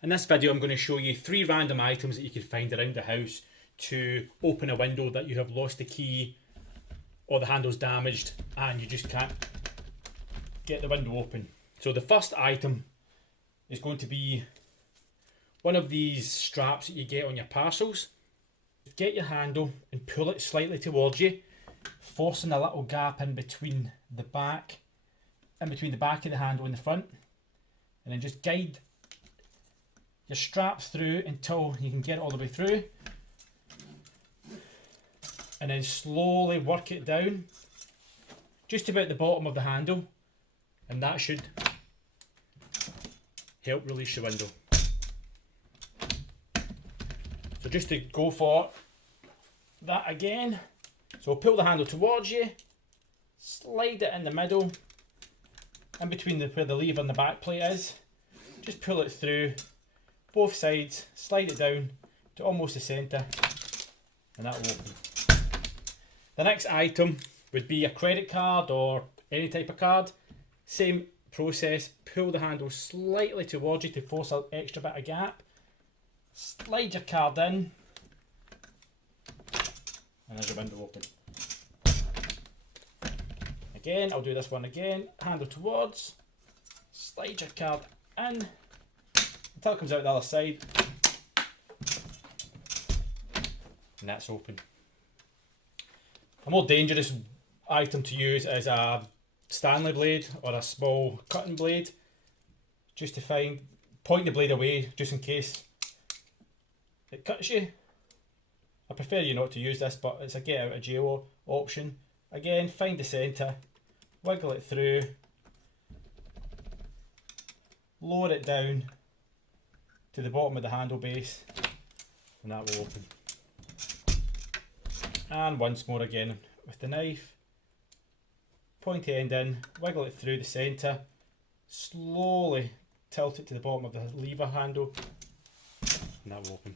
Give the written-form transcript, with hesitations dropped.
In this video I'm going to show you 3 random items that you can find around the house to open a window that you have lost the key or the handle's damaged and you just can't get the window open. So the first item is going to be one of these straps that you get on your parcels. Get your handle and pull it slightly towards you, forcing a little gap in between the back of the handle and the front, and then just guide your strap through until you can get it all the way through, and then slowly work it down just about the bottom of the handle, and that should help release your window. So just to go for that again, so pull the handle towards you, slide it in the middle, in between where the lever and the back plate is, just pull it through both sides, slide it down to almost the centre, and that will open. The next item would be a credit card or any type of card. Same process, pull the handle slightly towards you to force an extra bit of gap, slide your card in, and there's your window open. Again, I'll do this one again, handle towards, slide your card in until it comes out the other side, and that's open. A more dangerous item to use is a Stanley blade or a small cutting blade, just to point the blade away just in case it cuts you. I prefer you not to use this, but it's a get out of jail option. Again, find the centre, wiggle it through, lower it down to the bottom of the handle base, and that will open. And once more again with the knife, point the end in, wiggle it through the centre, slowly tilt it to the bottom of the lever handle, and that will open.